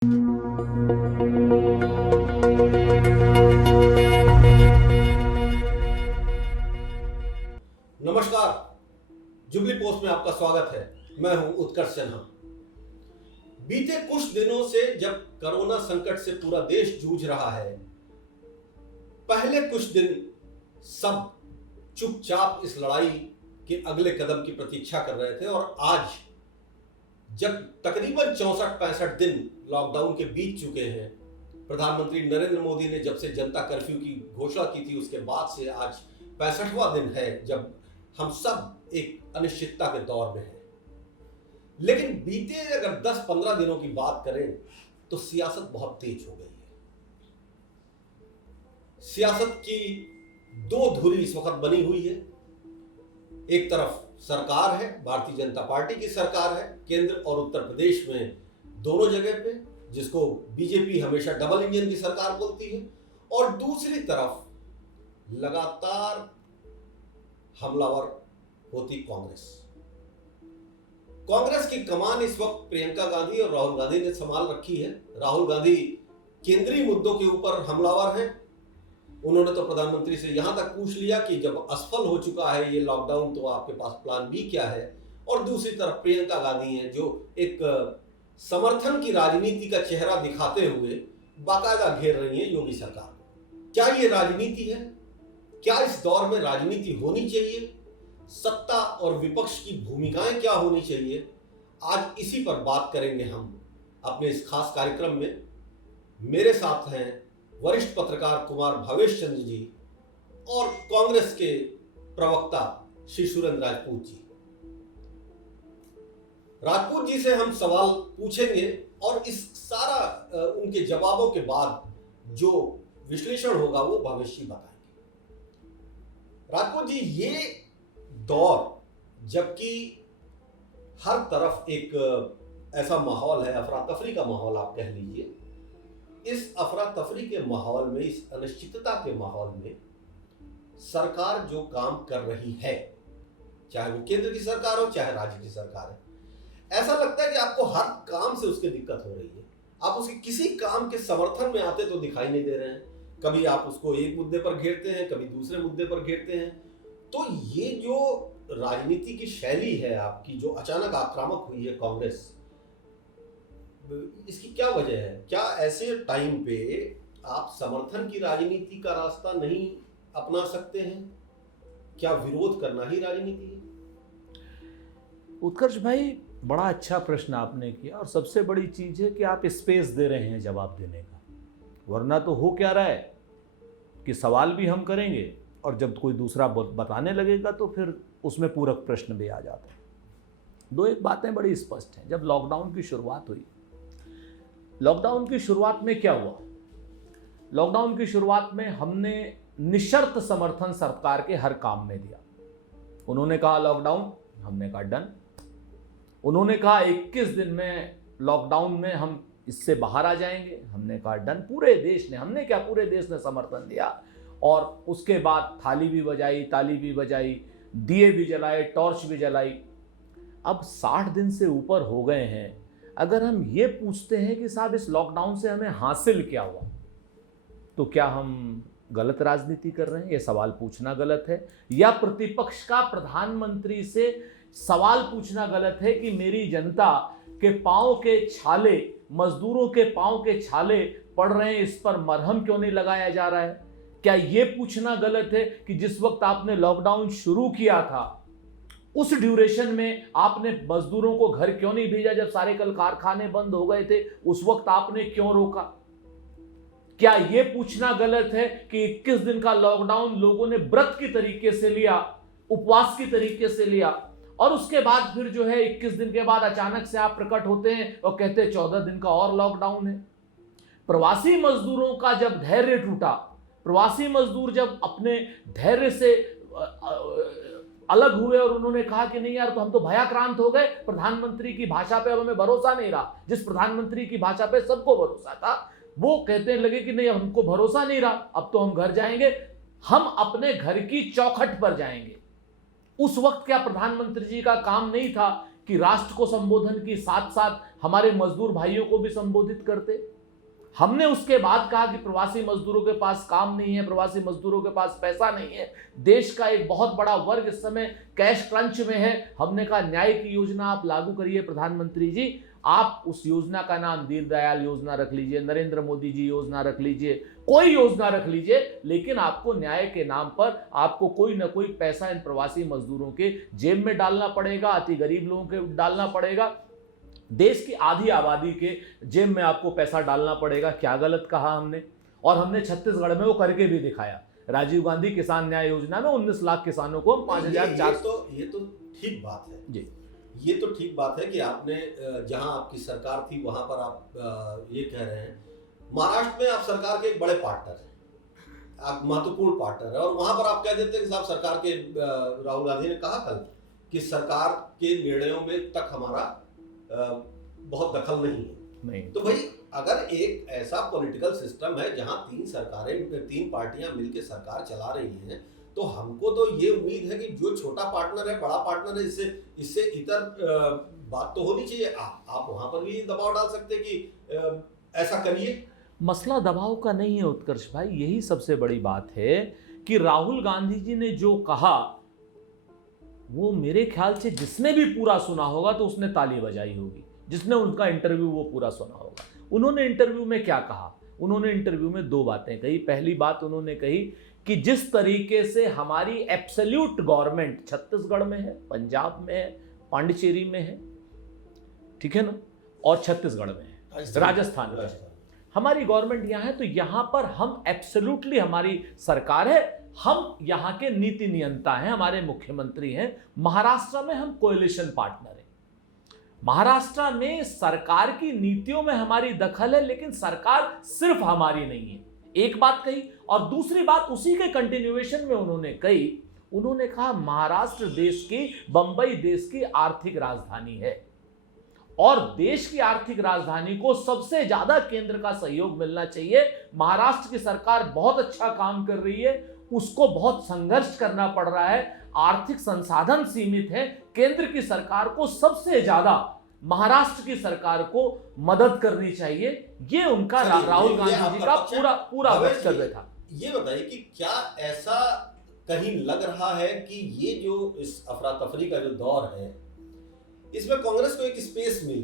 नमस्कार, jubilee post में आपका स्वागत है। मैं हूं उत्कर्ष सिन्हा। बीते कुछ दिनों से जब कोरोना संकट से पूरा देश जूझ रहा है, पहले कुछ दिन सब चुपचाप इस लड़ाई के अगले कदम की प्रतीक्षा कर रहे थे और आज जब तकरीबन 64-65 दिन लॉकडाउन के बीत चुके हैं, प्रधानमंत्री नरेंद्र मोदी ने जब से जनता कर्फ्यू की घोषणा की थी उसके बाद से आज 65वां दिन है जब हम सब एक अनिश्चितता के दौर में हैं। लेकिन बीते अगर 10-15 दिनों की बात करें तो सियासत बहुत तेज हो गई है। सियासत की दो धुरी इस वक्त बनी हुई है। एक तरफ सरकार है, भारतीय जनता पार्टी की सरकार है, केंद्र और उत्तर प्रदेश में दोनों जगह पे, जिसको बीजेपी हमेशा डबल इंजन की सरकार बोलती है, और दूसरी तरफ लगातार हमलावर होती कांग्रेस की कमान इस वक्त प्रियंका गांधी और राहुल गांधी ने संभाल रखी है। राहुल गांधी केंद्रीय मुद्दों के ऊपर हमलावर हैं। उन्होंने तो प्रधानमंत्री से यहां तक पूछ लिया कि जब असफल हो चुका है ये लॉकडाउन तो आपके पास प्लान बी क्या है। और दूसरी तरफ प्रियंका गांधी हैं जो एक समर्थन की राजनीति का चेहरा दिखाते हुए बाकायदा घेर रही है योगी सरकार को। क्या ये राजनीति है? क्या इस दौर में राजनीति होनी चाहिए? सत्ता और विपक्ष की भूमिकाएं क्या होनी चाहिए? आज इसी पर बात करेंगे हम अपने इस खास कार्यक्रम में। मेरे साथ हैं वरिष्ठ पत्रकार कुमार भावेश चंद्र जी और कांग्रेस के प्रवक्ता श्री सुरेंद्र राजपूत जी। राजपूत जी से हम सवाल पूछेंगे और इस सारा उनके जवाबों के बाद जो विश्लेषण होगा वो भावेश जी बताएंगे। राजपूत जी, ये दौर जबकि हर तरफ एक ऐसा माहौल है, अफरा तफरी का माहौल आप कह लीजिए, इस अफरा तफरी के माहौल में, इस अनिश्चितता के माहौल में सरकार जो काम कर रही है, चाहे वो केंद्र की सरकार हो चाहे राज्य की सरकार है, ऐसा लगता है कि आपको हर काम से उसकी दिक्कत हो रही है। आप उसके किसी काम के समर्थन में आते तो दिखाई नहीं दे रहे हैं। कभी आप उसको एक मुद्दे पर घेरते हैं, कभी दूसरे मुद्दे पर घेरते हैं। तो ये जो राजनीति की शैली है आपकी, जो अचानक आक्रामक हुई है कांग्रेस, इसकी क्या वजह है? क्या ऐसे टाइम पे आप समर्थन की राजनीति का रास्ता नहीं अपना सकते हैं? क्या विरोध करना ही राजनीति है? उत्कर्ष भाई, बड़ा अच्छा प्रश्न आपने किया और सबसे बड़ी चीज है कि आप स्पेस दे रहे हैं जवाब देने का। वरना तो हो क्या रहा है कि सवाल भी हम करेंगे और जब कोई दूसरा बताने लगेगा तो फिर उसमें पूरक प्रश्न भी आ जाता है। दो एक बातें बड़ी स्पष्ट हैं। जब लॉकडाउन की शुरुआत हुई, लॉकडाउन की शुरुआत में क्या हुआ? लॉकडाउन की शुरुआत में हमने निशर्त समर्थन सरकार के हर काम में दिया। उन्होंने कहा लॉकडाउन, हमने कहा डन। उन्होंने कहा 21 दिन में लॉकडाउन में हम इससे बाहर आ जाएंगे, हमने कहा डन। पूरे देश ने, हमने क्या, पूरे देश ने समर्थन दिया। और उसके बाद थाली भी बजाई, ताली भी बजाई, दिए भी जलाए, टॉर्च भी जलाई। अब 60 दिन से ऊपर हो गए हैं। अगर हम ये पूछते हैं कि साहब इस लॉकडाउन से हमें हासिल क्या हुआ, तो क्या हम गलत राजनीति कर रहे हैं? ये सवाल पूछना गलत है। या प्रतिपक्ष का प्रधानमंत्री से सवाल पूछना गलत है कि मेरी जनता के पांव के छाले, मजदूरों के पांव के छाले पड़ रहे हैं, इस पर मरहम क्यों नहीं लगाया जा रहा है? क्या यह पूछना गलत है कि जिस वक्त आपने लॉकडाउन शुरू किया था उस ड्यूरेशन में आपने मजदूरों को घर क्यों नहीं भेजा? जब सारे कल कारखाने बंद हो गए थे उस वक्त आपने क्यों रोका? क्या यह पूछना गलत है कि 21 दिन का लॉकडाउन लोगों ने व्रत की तरीके से लिया, उपवास की तरीके से लिया, और उसके बाद फिर जो है 21 दिन के बाद अचानक से आप प्रकट होते हैं और कहते हैं 14 दिन का और लॉकडाउन है। प्रवासी मजदूरों का जब धैर्य टूटा, प्रवासी मजदूर जब अपने धैर्य से अलग हुए और उन्होंने कहा कि नहीं यार, तो हम तो भयाक्रांत हो गए, प्रधानमंत्री की भाषा पे अब हमें भरोसा नहीं रहा। जिस प्रधानमंत्री की भाषा पे सबको भरोसा था, वो कहते लगे कि नहीं हमको भरोसा नहीं रहा, अब तो हम घर जाएंगे, हम अपने घर की चौखट पर जाएंगे। उस वक्त क्या प्रधानमंत्री जी का काम नहीं था कि राष्ट्र को संबोधन की साथ साथ हमारे मजदूर भाइयों को भी संबोधित करते। हमने उसके बाद कहा कि प्रवासी मजदूरों के पास काम नहीं है, प्रवासी मजदूरों के पास पैसा नहीं है, देश का एक बहुत बड़ा वर्ग इस समय कैश क्रंच में है। हमने कहा न्याय की योजना आप लागू करिए प्रधानमंत्री जी, आप उस योजना का नाम दीनदयाल योजना रख लीजिए, नरेंद्र मोदी जी योजना रख लीजिए, कोई योजना रख लीजिए, लेकिन आपको न्याय के नाम पर आपको कोई ना कोई पैसा इन प्रवासी मजदूरों के जेब में डालना पड़ेगा, अति गरीब लोगों के डालना पड़ेगा, देश की आधी आबादी के जेब में आपको पैसा डालना पड़ेगा। क्या गलत कहा हमने? और हमने छत्तीसगढ़ में वो करके भी दिखाया। राजीव गांधी किसान न्याय योजना में 19 लाख किसानों को 5,400। ये तो ठीक बात है जी, ये तो ठीक बात है कि आपने जहां आपकी सरकार थी वहां पर आप ये कह रहे हैं। महाराष्ट्र में आप सरकार के एक बड़े पार्टनर हैं, आप महत्वपूर्ण पार्टनर है, और वहां पर आप कह देते हैं कि साहब सरकार के राहुल गांधी ने कहा कल कि सरकार के निर्णयों में तक हमारा बहुत दखल नहीं है। तो भाई अगर एक ऐसा पॉलिटिकल सिस्टम है जहां तीन पार्टियां मिलकर सरकार चला रही हैं, तो हमको तो ये उम्मीद है कि जो छोटा पार्टनर है, बड़ा पार्टनर है, इससे इतर बात तो होनी चाहिए। आप वहां पर भी दबाव डाल सकते हैं कि ऐसा करिए। मसला दबाव का नहीं है उत्कर्ष भाई, यही सबसे बड़ी बात है कि राहुल गांधी जी ने जो कहा वो मेरे ख्याल से जिसने भी पूरा सुना होगा तो उसने ताली बजाई होगी, जिसने उनका इंटरव्यू वो पूरा सुना होगा। उन्होंने इंटरव्यू में क्या कहा? उन्होंने इंटरव्यू में दो बातें कही। पहली बात उन्होंने कही कि जिस तरीके से हमारी एब्सोल्यूट गवर्नमेंट छत्तीसगढ़ में है, पंजाब में है, पांडिचेरी में है, ठीक है ना, और छत्तीसगढ़ में है, राजस्थान में है, हमारी गवर्नमेंट यहाँ है, तो यहाँ पर हम एब्सोल्युटली हमारी सरकार है, हम यहाँ के नीति नियंता हैं, हमारे मुख्यमंत्री हैं। महाराष्ट्र में हम कोएलिशन पार्टनर हैं। महाराष्ट्र में सरकार की नीतियों में हमारी दखल है, लेकिन सरकार सिर्फ हमारी नहीं है, एक बात कही। और दूसरी बात उसी के कंटिन्यूएशन में उन्होंने कही, उन्होंने कहा महाराष्ट्र देश की, बंबई देश की आर्थिक राजधानी है और देश की आर्थिक राजधानी को सबसे ज्यादा केंद्र का सहयोग मिलना चाहिए। महाराष्ट्र की सरकार बहुत अच्छा काम कर रही है, उसको बहुत संघर्ष करना पड़ रहा है, आर्थिक संसाधन सीमित है, केंद्र की सरकार को सबसे ज्यादा महाराष्ट्र की सरकार को मदद करनी चाहिए। ये उनका राहुल गांधी जी का पूरा वक्तव्य था। ये बताइए कि क्या ऐसा कहीं लग रहा है कि ये जो इस अफरा तफरी का जो दौर है, इसमें कांग्रेस को एक स्पेस मिल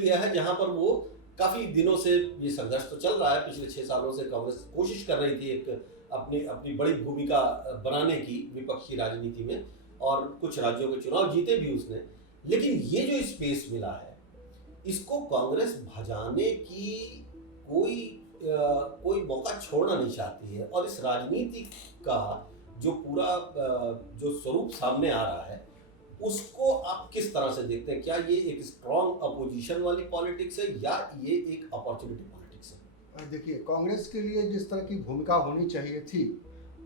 गया है, जहां पर वो काफी दिनों से ये संघर्ष तो चल रहा है। पिछले 6 सालों से कांग्रेस कोशिश कर रही थी एक अपनी बड़ी भूमिका बनाने की विपक्ष की राजनीति में, और कुछ राज्यों के चुनाव जीते भी उसने। लेकिन ये जो स्पेस मिला है, इसको कांग्रेस भजाने की कोई मौका छोड़ना नहीं चाहती है। और इस राजनीति का जो पूरा जो स्वरूप सामने आ रहा है, उसको आप किस तरह से देखते हैं? क्या ये एक स्ट्रॉन्ग अपोजिशन वाली पॉलिटिक्स है या ये एक अपॉर्चुनिटी पॉलिटिक्स है? देखिए, कांग्रेस के लिए जिस तरह की भूमिका होनी चाहिए थी,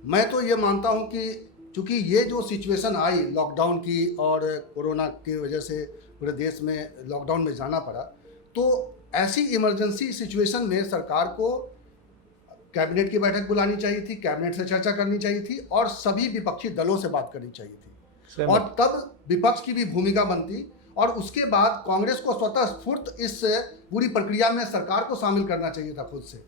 मैं तो ये मानता हूँ कि चूँकि ये जो सिचुएशन आई लॉकडाउन की और कोरोना की वजह से पूरे देश में लॉकडाउन में जाना पड़ा, तो ऐसी इमरजेंसी सिचुएशन में सरकार को कैबिनेट की बैठक बुलानी चाहिए थी, कैबिनेट से चर्चा करनी चाहिए थी और सभी विपक्षी दलों से बात करनी चाहिए थी, और तब विपक्ष की भी भूमिका बनती, और उसके बाद कांग्रेस को स्वतः स्फूर्त इस पूरी प्रक्रिया में सरकार को शामिल करना चाहिए था खुद से।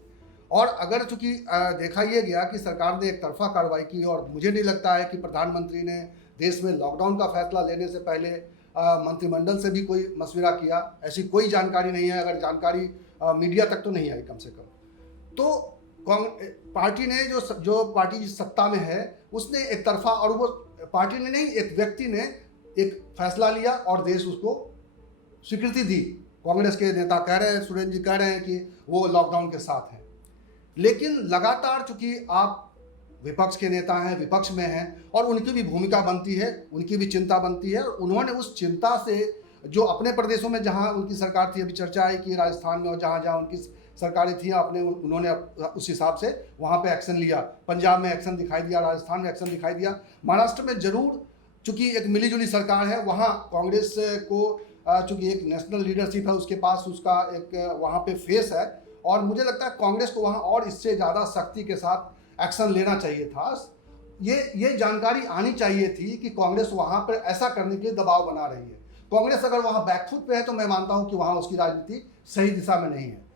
और अगर चूंकि देखा यह गया कि सरकार ने एक तरफा कार्रवाई की, और मुझे नहीं लगता है कि प्रधानमंत्री ने देश में लॉकडाउन का फैसला लेने से पहले मंत्रिमंडल से भी कोई मशविरा किया, ऐसी कोई जानकारी नहीं है। अगर जानकारी मीडिया तक तो नहीं आई कम से कम, तो पार्टी ने जो पार्टी सत्ता में है उसने एक तरफा, और वो पार्टी ने नहीं, एक व्यक्ति ने एक फैसला लिया और देश उसको स्वीकृति दी। कांग्रेस के नेता कह रहे हैं, सुरेंद्र जी कह रहे हैं कि वो लॉकडाउन के साथ हैं, लेकिन लगातार चूंकि आप विपक्ष के नेता हैं, विपक्ष में हैं, और उनकी भी भूमिका बनती है, उनकी भी चिंता बनती है। उन्होंने उस चिंता से जो अपने प्रदेशों में जहां उनकी सरकार थी, अभी चर्चा आई कि राजस्थान में और जहां जहां उनकी सरकारें थी, उन्होंने उस हिसाब से वहां पे एक्शन लिया। पंजाब में एक्शन दिखाई दिया, राजस्थान में एक्शन दिखाई दिया, महाराष्ट्र में जरूर चूंकि एक मिलीजुली सरकार है, वहाँ कांग्रेस को चूंकि एक नेशनल लीडरशिप है, उसके पास उसका एक वहाँ पे फेस है, और मुझे लगता है कांग्रेस को वहाँ और इससे ज़्यादा सख्ती के साथ एक्शन लेना चाहिए था। ये जानकारी आनी चाहिए थी कि कांग्रेस वहां पर ऐसा करने के लिए दबाव बना रही है। कांग्रेस अगर वहां बैकफुट पे है तो मैं मानता हूं कि वहां उसकी राजनीति सही दिशा में नहीं है।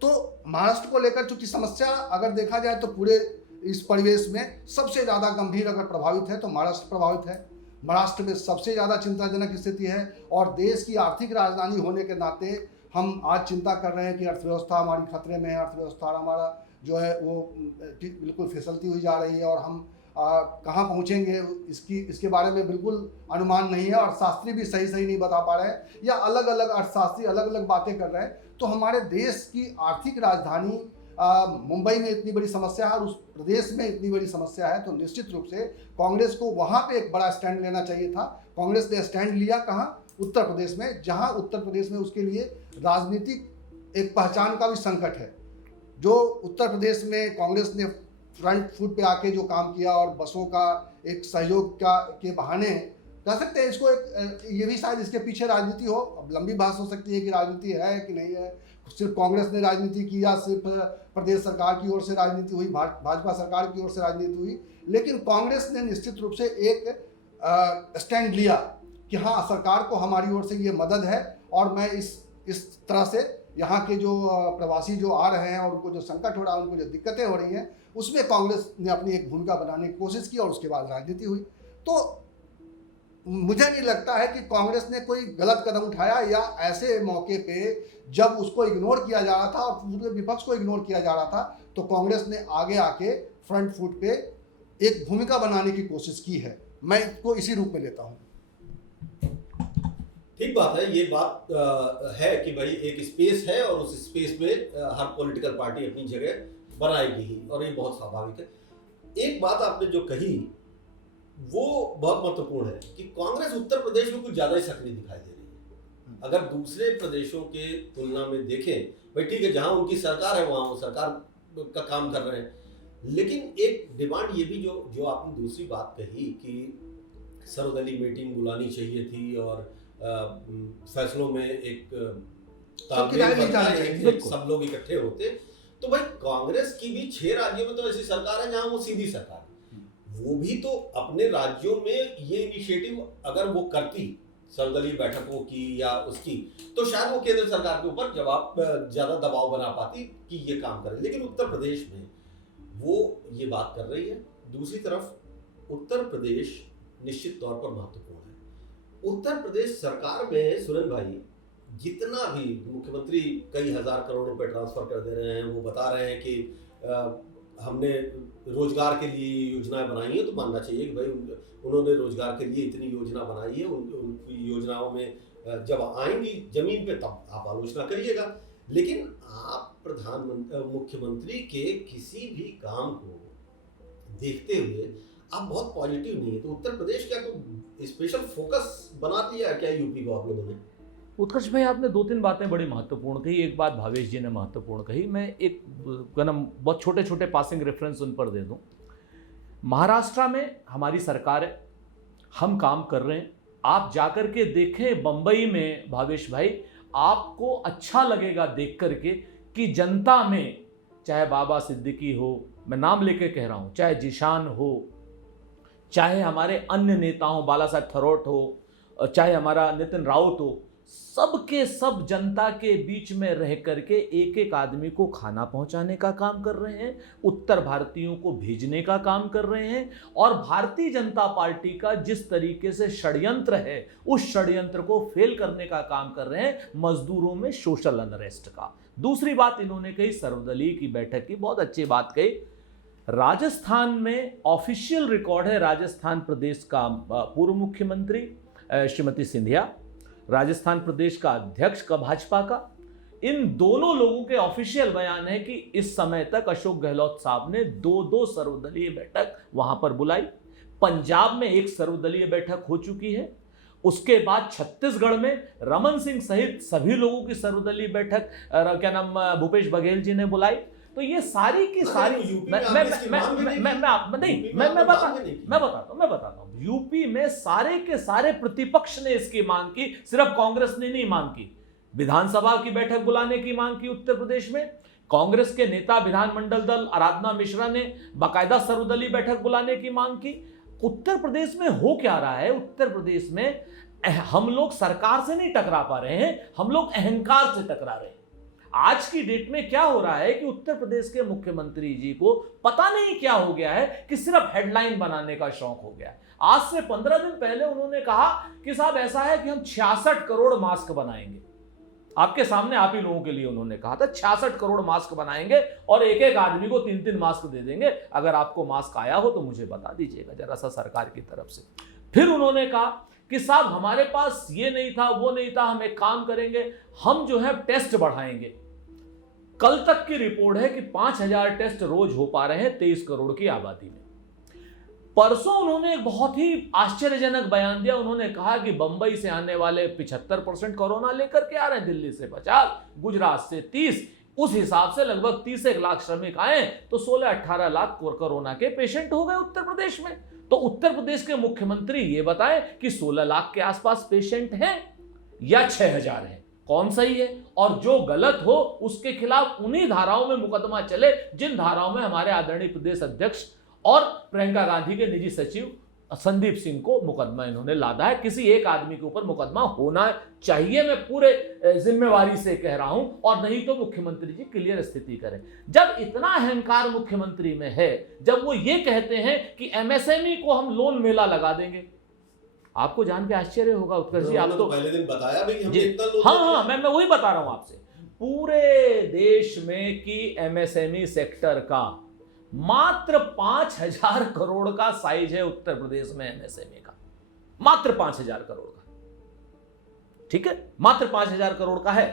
तो महाराष्ट्र को लेकर चूंकि समस्या अगर देखा जाए तो पूरे इस परिवेश में सबसे ज़्यादा गंभीर अगर प्रभावित है तो महाराष्ट्र प्रभावित है। महाराष्ट्र में सबसे ज़्यादा चिंताजनक स्थिति है और देश की आर्थिक राजधानी होने के नाते हम आज चिंता कर रहे हैं कि अर्थव्यवस्था हमारी खतरे में है, अर्थव्यवस्था हमारा जो है वो बिल्कुल फिसलती हुई जा रही है और हम कहाँ पहुँचेंगे इसके बारे में बिल्कुल अनुमान नहीं है और शास्त्री भी सही नहीं बता पा रहे हैं या अलग अलग अर्थशास्त्री अलग अलग बातें कर रहे हैं। तो हमारे देश की आर्थिक राजधानी मुंबई में इतनी बड़ी समस्या है और उस प्रदेश में इतनी बड़ी समस्या है तो निश्चित रूप से कांग्रेस को वहाँ पे एक बड़ा स्टैंड लेना चाहिए था। कांग्रेस ने स्टैंड लिया कहाँ? उत्तर प्रदेश में, जहाँ उत्तर प्रदेश में उसके लिए राजनीतिक एक पहचान का भी संकट है। जो उत्तर प्रदेश में कांग्रेस ने फ्रंट फुट पे आके जो काम किया और बसों का एक सहयोग के बहाने कह सकते हैं इसको ये भी शायद इसके पीछे राजनीति हो। अब लंबी बहस हो सकती है कि राजनीति है कि नहीं है, सिर्फ कांग्रेस ने राजनीति की या सिर्फ प्रदेश सरकार की ओर से राजनीति हुई, भाजपा सरकार की ओर से राजनीति हुई, लेकिन कांग्रेस ने निश्चित रूप से एक स्टैंड लिया कि हाँ सरकार को हमारी ओर से ये मदद है और मैं इस तरह से यहाँ के जो प्रवासी जो आ रहे हैं और उनको जो संकट हो रहा है, उनको जो दिक्कतें हो रही हैं, उसमें कांग्रेस ने अपनी एक भूमिका बनाने की कोशिश की और उसके बाद राजनीति हुई। तो मुझे नहीं लगता है कि कांग्रेस ने कोई गलत कदम उठाया या ऐसे मौके पे जब उसको इग्नोर किया जा रहा था और पूरे विपक्ष को इग्नोर किया जा रहा था तो कांग्रेस ने आगे आके फ्रंट फुट पे एक भूमिका बनाने की कोशिश की है। मैं इसको इसी रूप में लेता हूँ। ठीक बात है, ये बात है कि भाई एक स्पेस है और उस स्पेस में हर पॉलिटिकल पार्टी अपनी जगह बनाएगी ही और ये बहुत स्वाभाविक है। एक बात आपने जो कही वो बहुत महत्वपूर्ण है कि कांग्रेस उत्तर प्रदेश में कुछ ज्यादा ही सक्रिय दिखाई दे रही है। अगर दूसरे प्रदेशों के तुलना में देखें, भाई ठीक है जहां उनकी सरकार है वहां वो सरकार का काम कर रहे हैं, लेकिन एक डिमांड ये भी जो आपने दूसरी बात कही कि सर्वदलीय मीटिंग बुलानी चाहिए थी और फैसलों में एक तालमेल बनता है, सब लोग इकट्ठे होते। तो भाई कांग्रेस की भी 6 राज्यों में तो ऐसी सरकार है जहां वो सीधी सरकार, वो भी तो अपने राज्यों में ये इनिशिएटिव अगर वो करती सर्वदलीय बैठकों की या उसकी, तो शायद वो केंद्र सरकार के ऊपर ज्यादा दबाव बना पाती कि ये काम करे। लेकिन उत्तर प्रदेश में वो ये बात कर रही है। दूसरी तरफ उत्तर प्रदेश निश्चित तौर पर महत्वपूर्ण है। उत्तर प्रदेश सरकार में सुरेंद्र भाई जितना भी मुख्यमंत्री कई हजार करोड़ रुपए ट्रांसफर कर दे रहे हैं, वो बता रहे हैं कि हमने रोजगार के लिए योजनाएं बनाई हैं, तो मानना चाहिए कि भाई उन्होंने रोजगार के लिए इतनी योजना बनाई है। उन योजनाओं में जब आएंगी जमीन पे तब आप आलोचना करिएगा, लेकिन आप मुख्यमंत्री के किसी भी काम को देखते हुए आप बहुत पॉजिटिव नहीं है। तो उत्तर प्रदेश क्या कोई स्पेशल फोकस बना दिया क्या यूपी को आप लोगों ने? उत्कर्ष भाई आपने 2-3 बातें बड़ी महत्वपूर्ण कही। एक बात भावेश जी ने महत्वपूर्ण कही, मैं एक बहुत छोटे छोटे पासिंग रेफरेंस उन पर दे दूं। महाराष्ट्र में हमारी सरकार है, हम काम कर रहे हैं। आप जाकर के देखें बंबई में भावेश भाई, आपको अच्छा लगेगा देख करके कि जनता में चाहे बाबा सिद्दीकी हो, मैं नाम लेके कह रहा हूँ, चाहे जिशान हो, चाहे हमारे अन्य नेता हो, बाला साहब थरोट हो, चाहे हमारा नितिन राउत हो, सबके सब जनता के बीच में रह करके एक एक आदमी को खाना पहुंचाने का काम कर रहे हैं, उत्तर भारतीयों को भेजने का काम कर रहे हैं और भारतीय जनता पार्टी का जिस तरीके से षड्यंत्र है उस षड्यंत्र को फेल करने का काम कर रहे हैं, मजदूरों में सोशल अनरेस्ट का। दूसरी बात इन्होंने कही सर्वदलीय की बैठक की, बहुत अच्छी बात कही। राजस्थान में ऑफिशियल रिकॉर्ड है, राजस्थान प्रदेश का पूर्व मुख्यमंत्री श्रीमती सिंधिया, राजस्थान प्रदेश का अध्यक्ष का भाजपा का, इन दोनों लोगों के ऑफिशियल बयान है कि इस समय तक अशोक गहलोत साहब ने 2 सर्वदलीय बैठक वहां पर बुलाई। पंजाब में 1 सर्वदलीय बैठक हो चुकी है। उसके बाद छत्तीसगढ़ में रमन सिंह सहित सभी लोगों की सर्वदलीय बैठक भूपेश बघेल जी ने बुलाई। तो ये सारी की सारी मैं बताता हूँ यूपी में सारे के सारे प्रतिपक्ष ने इसकी मांग की, सिर्फ कांग्रेस ने नहीं मांग की। विधानसभा की बैठक बुलाने की मांग की उत्तर प्रदेश में, कांग्रेस के नेता विधानमंडल दल आराधना मिश्रा ने बाकायदा सर्वदलीय बैठक बुलाने की मांग की। उत्तर प्रदेश में हो क्या रहा है? उत्तर प्रदेश में हम लोग सरकार से नहीं टकरा पा रहे हैं, हम लोग अहंकार से टकरा रहे हैं। आज की डेट में क्या हो रहा है कि उत्तर प्रदेश के मुख्यमंत्री जी को पता नहीं क्या हो गया है कि सिर्फ हेडलाइन बनाने का शौक हो गया है। आज से 15 दिन पहले उन्होंने कहा कि साहब ऐसा है कि हम 66 करोड़ मास्क बनाएंगे। आपके सामने आप ही लोगों के लिए उन्होंने कहा था 66 करोड़ मास्क बनाएंगे और एक एक आदमी को 3-3 मास्क दे देंगे। अगर आपको मास्क आया हो तो मुझे बता दीजिएगा जरा सा सरकार की तरफ से। फिर उन्होंने कहा कि साहब हमारे पास ये नहीं था, वो नहीं था, हम एक काम करेंगे, हम जो है टेस्ट बढ़ाएंगे। कल तक की रिपोर्ट है कि 5000 टेस्ट रोज हो पा रहे हैं 23 करोड़ की आबादी में। परसों उन्होंने एक बहुत ही आश्चर्यजनक बयान दिया। उन्होंने कहा कि बंबई से आने वाले 75% कोरोना लेकर के आ रहे हैं, दिल्ली से 50, गुजरात से 30, उस हिसाब से लगभग 30 लाख श्रमिक आए तो 16-18 लाख कोरोना के पेशेंट हो गए उत्तर प्रदेश में। तो उत्तर प्रदेश के मुख्यमंत्री ये बताएं कि 16 लाख के आसपास पेशेंट हैं या 6000 हैं, कौन सही है? और जो गलत हो उसके खिलाफ उन्हीं धाराओं में मुकदमा चले जिन धाराओं में हमारे आदरणीय प्रदेश अध्यक्ष और प्रियंका गांधी के निजी सचिव संदीप सिंह को मुकदमा इन्होंने लादा है। किसी एक आदमी के ऊपर मुकदमा होना चाहिए, मैं पूरे जिम्मेवारी से कह रहा हूं, और नहीं तो मुख्यमंत्री जी क्लियर स्थिति करें। जब इतना अहंकार मुख्यमंत्री में है, जब वो ये कहते हैं कि एमएसएमई को हम लोन मेला लगा देंगे, आपको जान के आश्चर्य होगा उत्कर्ष जी, आप तो पहले दिन बताया भी हमने इतना लोन हाँ, मैं वही बता रहा हूं आपसे। पूरे देश में की एमएसएमई सेक्टर का मात्र 5000 करोड़ का साइज है उत्तर प्रदेश में एमएसएमई का, मात्र 5000 करोड़ का। ठीक है, मात्र 5000 करोड़ का है।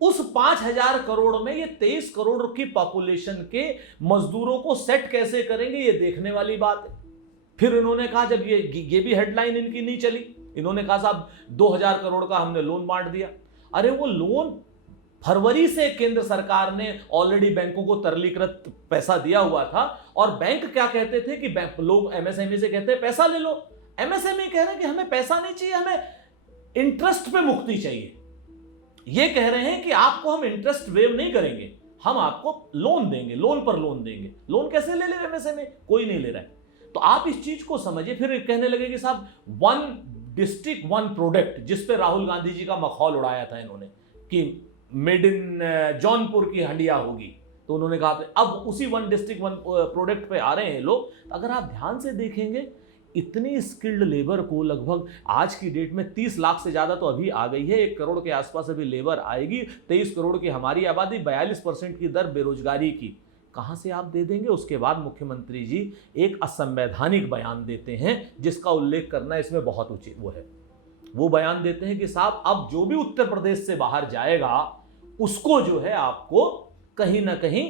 उस 5000 करोड़ में ये 23 करोड़ की पॉपुलेशन के मजदूरों को सेट कैसे करेंगे, ये देखने वाली बात है। फिर इन्होंने कहा, जब ये भी हेडलाइन इनकी नहीं चली, इन्होंने कहा साहब 2000 करोड़ का हमने लोन बांट दिया। अरे वो लोन फरवरी से केंद्र सरकार ने ऑलरेडी बैंकों को तरलीकृत पैसा दिया हुआ था, और बैंक क्या कहते थे कि लोग एमएसएमई से कहते हैं पैसा ले लो। एमएसएमई कह रहे हैं कि हमें पैसा नहीं चाहिए, हमें इंटरेस्ट पे मुक्ति चाहिए। ये कह रहे हैं कि आपको हम इंटरेस्ट वेव नहीं करेंगे, हम आपको लोन देंगे, लोन पर लोन देंगे। लोन कैसे ले ले एमएसएमई? कोई नहीं ले रहा है। तो आप इस चीज को समझिए। फिर कहने लगे कि साहब 1 डिस्ट्रिक्ट 1 प्रोडक्ट, जिस पे राहुल गांधी जी का मखौल उड़ाया था इन्होंने कि मेड इन जौनपुर की हंडिया होगी, तो उन्होंने कहा अब उसी 1 डिस्ट्रिक्ट 1 प्रोडक्ट पे आ रहे हैं लोग। अगर आप ध्यान से देखेंगे, इतनी स्किल्ड लेबर को लगभग आज की डेट में 30 लाख से ज्यादा तो अभी आ गई है, 1 करोड़ के आसपास अभी लेबर आएगी। 23 करोड़ की हमारी आबादी, 42% की दर बेरोजगारी की, कहां से आप दे देंगे? उसके बाद मुख्यमंत्री जी एक असंवैधानिक बयान देते हैं, जिसका उल्लेख करना इसमें बहुत उचित वो है। वो बयान देते हैं कि साहब अब जो भी उत्तर प्रदेश से बाहर जाएगा उसको जो है आपको कहीं ना कहीं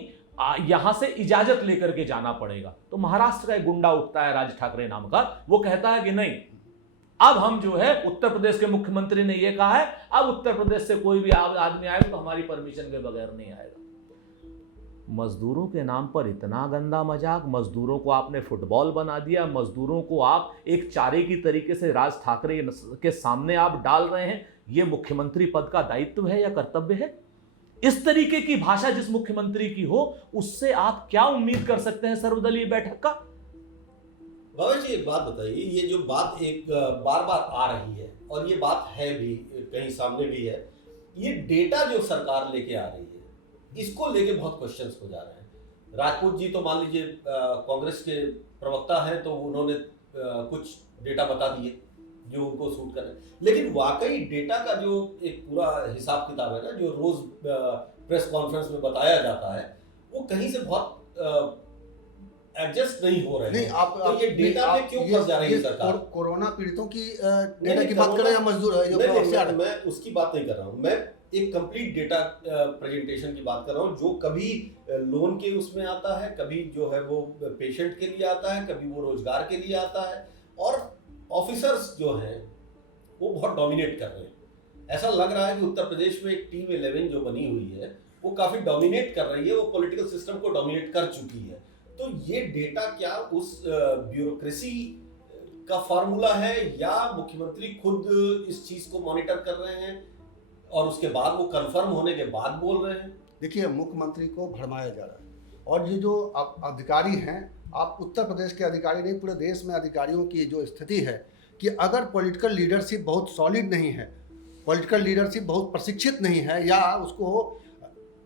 यहां से इजाजत लेकर के जाना पड़ेगा। तो महाराष्ट्र का एक गुंडा उठता है राज ठाकरे नाम का, वो कहता है कि नहीं, अब हम जो है, उत्तर प्रदेश के मुख्यमंत्री ने यह कहा है, अब उत्तर प्रदेश से कोई भी आदमी आएगा तो हमारी परमिशन के बगैर नहीं आएगा। मजदूरों के नाम पर इतना गंदा मजाक, मजदूरों को आपने फुटबॉल बना दिया, मजदूरों को आप एक चारे की तरीके से राज ठाकरे के सामने आप डाल रहे हैं। यह मुख्यमंत्री पद का दायित्व है या कर्तव्य है? इस तरीके की भाषा जिस मुख्यमंत्री की हो, उससे आप क्या उम्मीद कर सकते हैं सर्वदलीय बैठक का? बाबा जी एक बात बताइए, ये जो बात एक बार बार आ रही है और ये बात है भी कहीं सामने भी है, ये डेटा जो सरकार लेके आ रही है, इसको लेके बहुत क्वेश्चंस हो जा रहे हैं। राजपूत जी तो मान लीजिए कांग्रेस के प्रवक्ता हैं, तो उन्होंने कुछ डेटा बता दिए जो उनको सूट कर रहे हैं, लेकिन वाकई डेटा का जो एक पूरा हिसाब किताब है ना, जो रोज प्रेस कॉन्फ्रेंस में बताया जाता है, वो कहीं से बहुत एडजस्ट नहीं हो रहे हैं। तो ये डेटा पे क्यों फंस जा रही है सरकार? कोरोना पीड़ितों की डेटा की बात कर रहे हैं या मजदूर? मैं उसकी बात नहीं कर रहा हूँ, मैं एक कंप्लीट डेटा प्रेजेंटेशन की बात कर रहा हूँ, जो कभी लोन के उसमें आता है, कभी जो है वो पेशेंट के लिए आता है, कभी वो रोजगार के लिए आता है, और ऑफिसर्स जो हैं वो बहुत डोमिनेट कर रहे हैं। ऐसा लग रहा है कि उत्तर प्रदेश में एक टीम 11 जो बनी हुई है वो काफी डोमिनेट कर रही है, वो पॉलिटिकल सिस्टम को डोमिनेट कर चुकी है। तो ये डेटा क्या उस ब्यूरोक्रेसी का फॉर्मूला है, या मुख्यमंत्री खुद इस चीज को मॉनिटर कर रहे हैं और उसके बाद वो कंफर्म होने के बाद बोल रहे हैं? देखिए, मुख्यमंत्री को भरमाया जा रहा है और ये जो अधिकारी हैं, आप उत्तर प्रदेश के अधिकारी नहीं, पूरे देश में अधिकारियों की जो स्थिति है कि अगर पॉलिटिकल लीडरशिप बहुत सॉलिड नहीं है, पॉलिटिकल लीडरशिप बहुत प्रशिक्षित नहीं है, या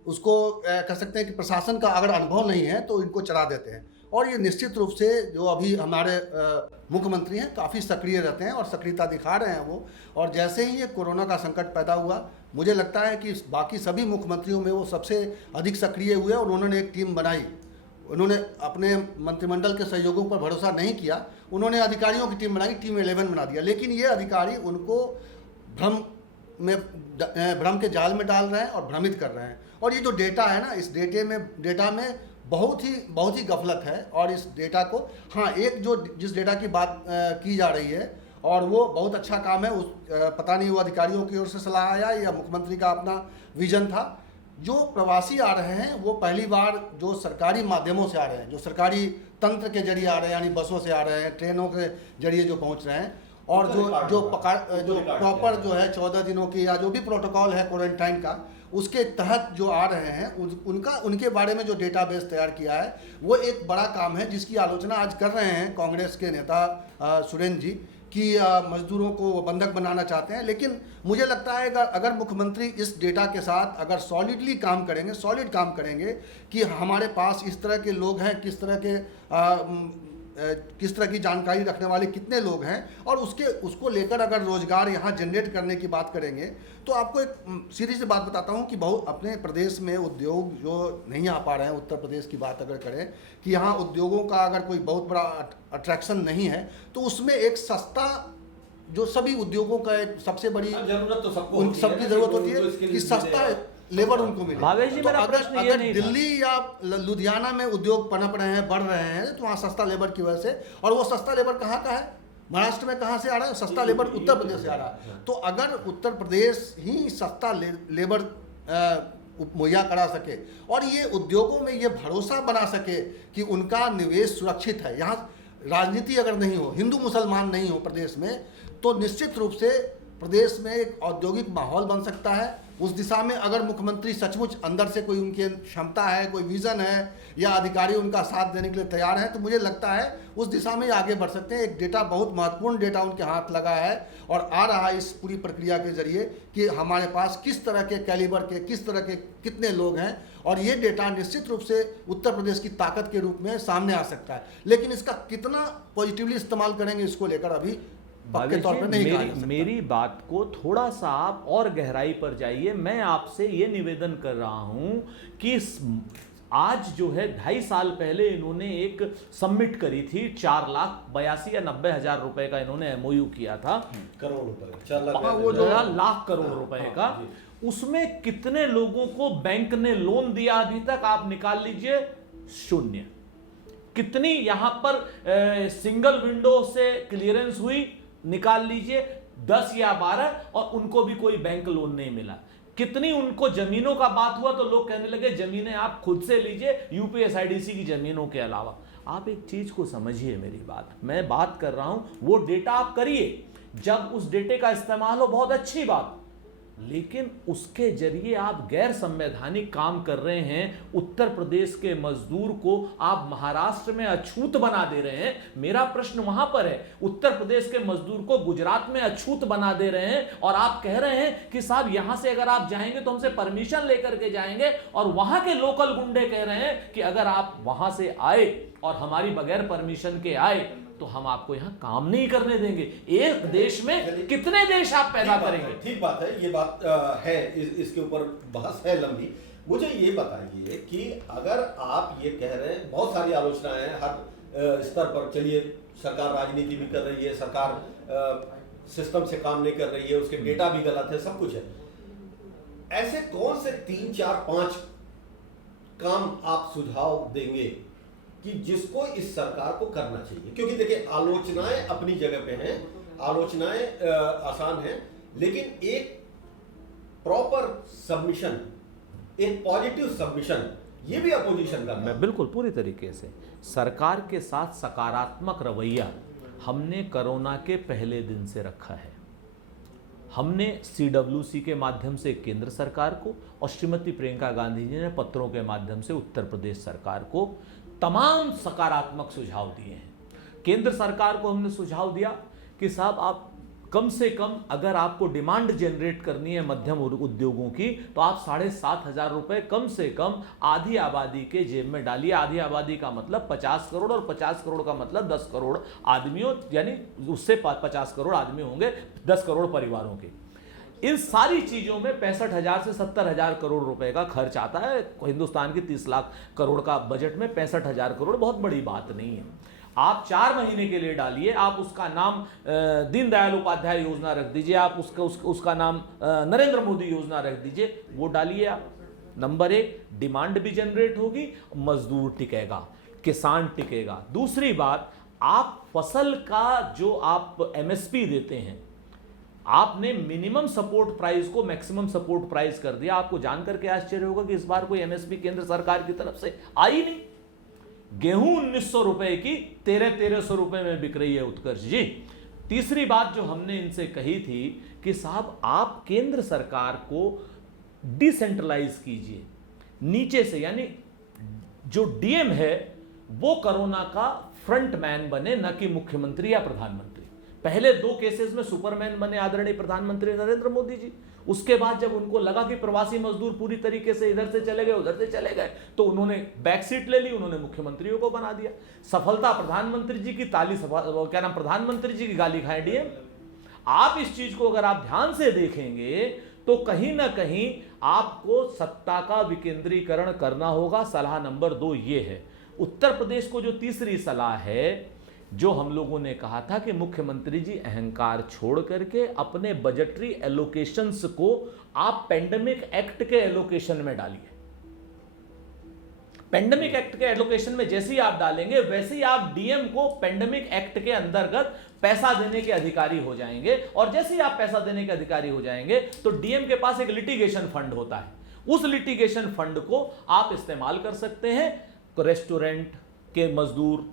उसको कह सकते हैं कि प्रशासन का अगर अनुभव नहीं है, तो इनको चढ़ा देते हैं। और ये निश्चित रूप से जो अभी हमारे मुख्यमंत्री हैं, काफ़ी सक्रिय रहते हैं और सक्रियता दिखा रहे हैं वो। और जैसे ही ये कोरोना का संकट पैदा हुआ, मुझे लगता है कि बाकी सभी मुख्यमंत्रियों में वो सबसे अधिक सक्रिय हुए और उन्होंने एक टीम बनाई। उन्होंने अपने मंत्रिमंडल के सहयोगों पर भरोसा नहीं किया, उन्होंने अधिकारियों की टीम बनाई, टीम 11 बना दिया। लेकिन ये अधिकारी उनको भ्रम के जाल में डाल रहे हैं और भ्रमित कर रहे हैं। और ये जो डेटा है ना, इस डेटा में बहुत ही गफलत है। और इस डेटा को, हाँ, जिस डेटा की बात की जा रही है, और वो बहुत अच्छा काम है, पता नहीं वो अधिकारियों की ओर से सलाह आया या मुख्यमंत्री का अपना विजन था। जो प्रवासी आ रहे हैं वो पहली बार जो सरकारी माध्यमों से आ रहे हैं, जो सरकारी तंत्र के जरिए आ रहे हैं, यानी बसों से आ रहे हैं, ट्रेनों के जरिए जो पहुंच रहे हैं, और जो प्रॉपर जो है 14 दिनों की या जो भी प्रोटोकॉल है क्वारंटाइन का, उसके तहत जो आ रहे हैं, उनके बारे में जो डेटाबेस तैयार किया है, वो एक बड़ा काम है जिसकी आलोचना आज कर रहे हैं कांग्रेस के नेता सुरेंद्र जी कि मजदूरों को वो बंधक बनाना चाहते हैं। लेकिन मुझे लगता है अगर मुख्यमंत्री इस डेटा के साथ अगर सॉलिड काम करेंगे कि हमारे पास इस तरह के लोग हैं, किस तरह की जानकारी रखने वाले कितने लोग हैं, और उसको लेकर अगर रोजगार यहाँ जनरेट करने की बात करेंगे, तो आपको एक सीधी सी बात बताता हूँ कि अपने प्रदेश में उद्योग जो नहीं आ पा रहे हैं, उत्तर प्रदेश की बात अगर करें कि यहाँ उद्योगों का अगर कोई बहुत बड़ा अट्रैक्शन नहीं है, तो उसमें एक सस्ता, जो सभी उद्योगों का एक सबसे बड़ी जरूरत तो सबकी जरूरत होती है कि सस्ता लेबर उनको मिले। भावेश जी, तो मेरा प्रश्न ये नहीं था। दिल्ली या लुधियाना में उद्योग पनप रहे हैं, बढ़ रहे हैं, तो वहाँ सस्ता लेबर की वजह से, और वो सस्ता लेबर कहाँ का है, महाराष्ट्र में कहाँ से आ रहा है सस्ता लेबर? उत्तर प्रदेश से आ रहा है। तो अगर उत्तर प्रदेश ही सस्ता लेबर मुहैया करा सके और ये उद्योगों में ये भरोसा बना सके कि उनका निवेश सुरक्षित है, यहाँ राजनीति अगर नहीं हो, हिंदू मुसलमान नहीं हो प्रदेश में, तो निश्चित रूप से प्रदेश में एक औद्योगिक माहौल बन सकता है। उस दिशा में अगर मुख्यमंत्री सचमुच अंदर से कोई उनकी क्षमता है, कोई विजन है, या अधिकारी उनका साथ देने के लिए तैयार हैं, तो मुझे लगता है उस दिशा में आगे बढ़ सकते हैं। एक डेटा, बहुत महत्वपूर्ण डेटा उनके हाथ लगा है और आ रहा है इस पूरी प्रक्रिया के जरिए कि हमारे पास किस तरह के कैलिबर के, किस तरह के कितने लोग हैं, और ये डेटा निश्चित रूप से उत्तर प्रदेश की ताकत के रूप में सामने आ सकता है। लेकिन इसका कितना पॉजिटिवली इस्तेमाल करेंगे, इसको लेकर अभी पक्के तौर पर नहीं कहा जा सकता। मेरी बात को थोड़ा सा आप और गहराई पर जाइए। मैं आपसे ये निवेदन कर रहा हूं कि आज जो है 2.5 साल पहले इन्होंने एक सबमिट करी थी, 4,82,000 या 90,000 रुपए का इन्होंने MOU किया था, करोड़ रुपए, 4 वो जो लाख करोड़ रुपए का। उसमें कितने लोगों को बैंक ने लोन दिया अभी तक आप निकाल लीजिए, 0। कितनी यहां पर सिंगल विंडो से क्लियरेंस हुई, निकाल लीजिए 10 या 12, और उनको भी कोई बैंक लोन नहीं मिला। कितनी उनको जमीनों का बात हुआ तो लोग कहने लगे जमीनें आप खुद से लीजिए, UPSIDC की जमीनों के अलावा। आप एक चीज को समझिए, मेरी बात, मैं बात कर रहा हूं, वो डेटा आप करिए, जब उस डेटे का इस्तेमाल हो बहुत अच्छी बात, लेकिन उसके जरिए आप गैर संवैधानिक काम कर रहे हैं। उत्तर प्रदेश के मजदूर को आप महाराष्ट्र में अछूत बना दे रहे हैं। मेरा प्रश्न वहां पर है, उत्तर प्रदेश के मजदूर को गुजरात में अछूत बना दे रहे हैं, और आप कह रहे हैं कि साहब यहां से अगर आप जाएंगे तो हमसे परमिशन लेकर के जाएंगे, और वहां के लोकल गुंडे कह रहे हैं कि अगर आप वहां से आए और हमारी बगैर परमिशन के आए तो हम आपको यहां काम नहीं करने देंगे। एक देश में कितने देश आप पैदा करेंगे? ठीक बात है, ये बात है, इसके ऊपर बहस है लंबी। मुझे ये बताइए कि अगर आप ये कह रहे हैं, बहुत सारी आलोचनाएं हैं हर स्तर पर, चलिए सरकार राजनीति भी कर रही है, सरकार सिस्टम से काम नहीं कर रही है, उसके डेटा भी गलत है, सब कुछ है। ऐसे कौन से 3, 4, 5 काम आप सुझाव देंगे कि जिसको इस सरकार को करना चाहिए? क्योंकि देखिए, आलोचनाएं अपनी जगह पे हैं, आलोचनाएं आसान हैं, लेकिन एक प्रॉपर सबमिशन, एक पॉजिटिव सबमिशन, ये भी अपोजिशन का मैं बिल्कुल पूरी तरीके से सरकार के साथ सकारात्मक रवैया हमने कोरोना के पहले दिन से रखा है। हमने CWC के माध्यम से केंद्र सरकार को और श्रीमती प्रियंका गांधी जी ने पत्रों के माध्यम से उत्तर प्रदेश सरकार को तमाम सकारात्मक सुझाव दिए हैं। केंद्र सरकार को हमने सुझाव दिया कि साहब आप कम से कम अगर आपको डिमांड जनरेट करनी है मध्यम उद्योगों की तो आप 7,500 रुपए कम से कम आधी आबादी के जेब में डालिए। आधी आबादी का मतलब 50 करोड़ और 50 करोड़ का मतलब 10 करोड़ आदमियों, यानी उससे 50 करोड़ आदमी होंगे 10 करोड़ परिवारों के। इन सारी चीजों में 65,000 से 70,000 करोड़ रुपए का खर्च आता है। हिंदुस्तान की 30 लाख करोड़ का बजट में 65,000 करोड़ बहुत बड़ी बात नहीं है। आप 4 महीने के लिए डालिए, आप उसका नाम दीनदयाल उपाध्याय योजना रख दीजिए, आप उसका नाम नरेंद्र मोदी योजना रख दीजिए, वो डालिए आप। नंबर 1, डिमांड भी जनरेट होगी, मजदूर टिकेगा, किसान टिकेगा। दूसरी बात, आप फसल का जो आप MSP देते हैं, आपने मिनिमम सपोर्ट प्राइस को मैक्सिमम सपोर्ट प्राइस कर दिया। आपको जानकर के आश्चर्य होगा कि इस बार कोई MSP केंद्र सरकार की तरफ से आई नहीं। गेहूं 1,900 रुपए की 1,300 रुपए में बिक रही है उत्कर्ष जी। तीसरी बात जो हमने इनसे कही थी कि साहब आप केंद्र सरकार को डिसेंट्रलाइज कीजिए नीचे से, यानी जो DM है वो कोरोना का फ्रंटमैन बने, न कि मुख्यमंत्री या प्रधानमंत्री। पहले 2 केसेस में सुपरमैन बने आदरणीय प्रधानमंत्री नरेंद्र मोदी जी। उसके बाद जब उनको लगा कि प्रवासी मजदूर पूरी तरीके से इधर से चले गए उधर से चले गए तो उन्होंने बैक सीट ले ली, उन्होंने मुख्यमंत्रियों को बना दिया। सफलता प्रधानमंत्री जी की ताली, क्या नाम, प्रधानमंत्री जी की गाली खाए DM। आप इस चीज को अगर आप ध्यान से देखेंगे तो कहीं ना कहीं आपको सत्ता का विकेंद्रीकरण करना होगा। सलाह नंबर 2 ये है। उत्तर प्रदेश को जो तीसरी सलाह है, जो हम लोगों ने कहा था कि मुख्यमंत्री जी अहंकार छोड़ करके अपने बजटरी एलोकेशंस को आप पेंडेमिक एक्ट के एलोकेशन में डालिए। पेंडेमिक एक्ट के एलोकेशन में जैसे ही आप डालेंगे वैसे ही आप DM को पेंडेमिक एक्ट के अंतर्गत पैसा देने के अधिकारी हो जाएंगे। और जैसे ही आप पैसा देने के अधिकारी हो जाएंगे तो DM के पास एक लिटिगेशन फंड होता है, उस लिटिगेशन फंड को आप इस्तेमाल कर सकते हैं। तो रेस्टोरेंट के मजदूर,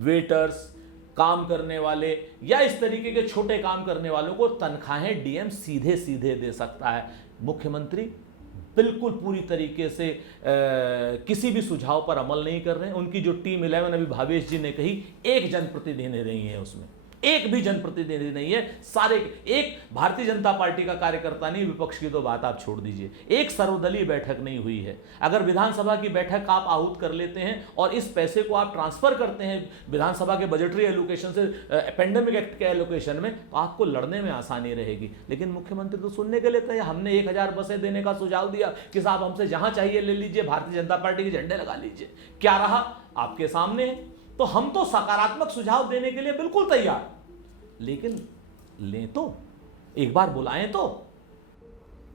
वेटर्स, काम करने वाले या इस तरीके के छोटे काम करने वालों को तनख्वाहें DM सीधे सीधे दे सकता है। मुख्यमंत्री बिल्कुल पूरी तरीके से किसी भी सुझाव पर अमल नहीं कर रहे हैं। उनकी जो टीम 11 अभी भावेश जी ने कही, एक जनप्रतिनिधि नहीं है उसमें, एक भी जनप्रतिनिधि नहीं है। सारे एक भारतीय जनता पार्टी का कार्यकर्ता नहीं, विपक्ष की तो बात आप छोड़ दीजिए, एक सर्वदलीय बैठक नहीं हुई है। अगर विधानसभा की बैठक आप आहूत कर लेते हैं और इस पैसे को आप ट्रांसफर करते हैं विधानसभा के बजटरी एलोकेशन से पेंडेमिक एक्ट के एलोकेशन में, तो आपको लड़ने में आसानी रहेगी। लेकिन मुख्यमंत्री तो सुनने के लिए तैयार। हमने 1,000 बसें देने का सुझाव दिया कि साहब हमसे जहां चाहिए ले लीजिए, भारतीय जनता पार्टी के झंडे लगा लीजिए। क्या रहा? आपके सामने है। तो हम तो सकारात्मक सुझाव देने के लिए बिल्कुल तैयार, लेकिन लें तो, एक बार बुलाएं तो।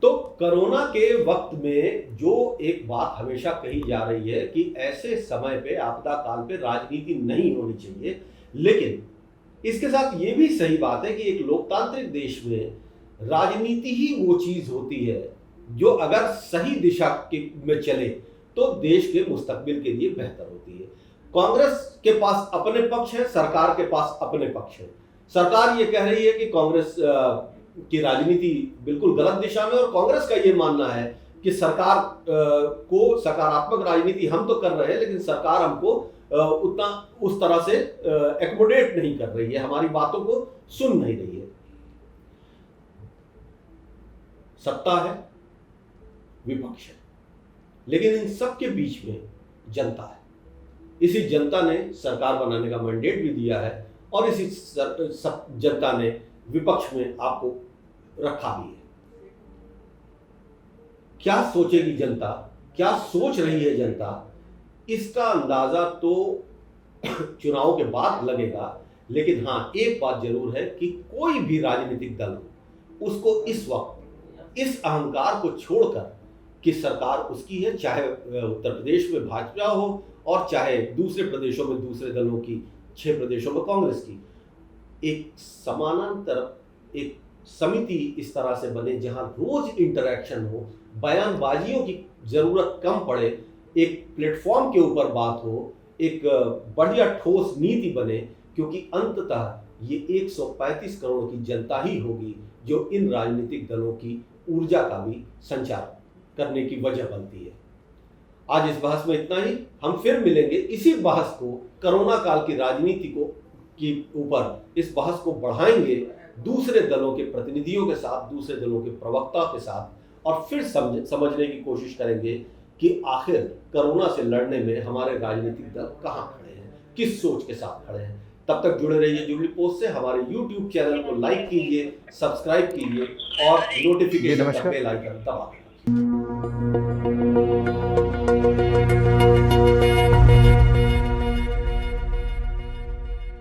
कोरोना के वक्त में जो एक बात हमेशा कही जा रही है कि ऐसे समय पे, आपदा काल पे राजनीति नहीं होनी चाहिए, लेकिन इसके साथ ये भी सही बात है कि एक लोकतांत्रिक देश में राजनीति ही वो चीज होती है जो अगर सही दिशा में चले तो देश के मुस्तकबिल के लिए बेहतर होती है। कांग्रेस के पास अपने पक्ष है, सरकार के पास अपने पक्ष है। सरकार ये कह रही है कि कांग्रेस की राजनीति बिल्कुल गलत दिशा में, और कांग्रेस का ये मानना है कि सरकार को सकारात्मक राजनीति हम तो कर रहे हैं, लेकिन सरकार हमको उतना उस तरह से एकोमोडेट नहीं कर रही है, हमारी बातों को सुन नहीं रही है। सत्ता है, विपक्ष है, लेकिन इन सब के बीच में जनता है। इसी जनता ने सरकार बनाने का मैंडेट भी दिया है और इसी जनता ने विपक्ष में आपको रखा भी है। क्या सोचेगी जनता, क्या सोच रही है जनता, इसका अंदाजा तो चुनाव के बाद लगेगा। लेकिन हाँ, एक बात जरूर है कि कोई भी राजनीतिक दल उसको इस वक्त इस अहंकार को छोड़कर कि सरकार उसकी है, चाहे उत्तर प्रदेश में भाजपा हो और चाहे दूसरे प्रदेशों में दूसरे दलों की, 6 प्रदेशों में कांग्रेस की, एक समानांतर एक समिति इस तरह से बने जहां रोज इंटरैक्शन हो, बयानबाजियों की जरूरत कम पड़े, एक प्लेटफॉर्म के ऊपर बात हो, एक बढ़िया ठोस नीति बने, क्योंकि अंततः ये 135 करोड़ की जनता ही होगी जो इन राजनीतिक दलों की ऊर्जा का भी संचार करने की वजह बनती है। आज इस बहस में इतना ही। हम फिर मिलेंगे इसी बहस को, कोरोना काल की राजनीति को की ऊपर इस बहस को बढ़ाएंगे दूसरे दलों के प्रतिनिधियों के साथ, दूसरे दलों के प्रवक्ता के साथ, और फिर समझने की कोशिश करेंगे कि आखिर कोरोना से लड़ने में हमारे राजनीतिक दल कहाँ खड़े हैं, किस सोच के साथ खड़े हैं। तब तक जुड़े रहिए जुबली पोस्ट से। हमारे YouTube चैनल को लाइक कीजिए, सब्सक्राइब कीजिए और नोटिफिकेशन का बेल आइकन दबा दीजिए।